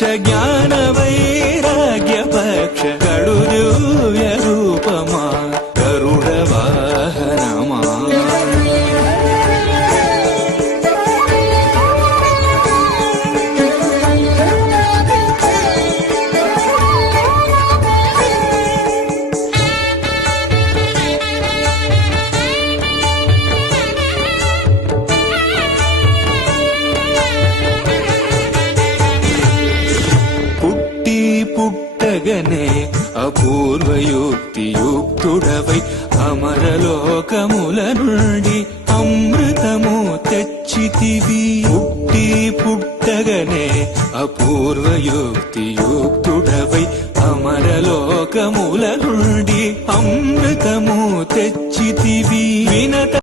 జ్ఞాన వైరాగ్య పక్ష కడు దివ్య రూపమా గరుడ వాహనమా. పుట్టగనే అపూర్వయుక్తియుక్తుడవై అమరలోకముల నుండి అమృతము తెచ్చితివి. పుట్టగనే అపూర్వయుక్తియుక్తుడవై అమరలోకముల నుండి అమృతము తెచ్చితివి. వినత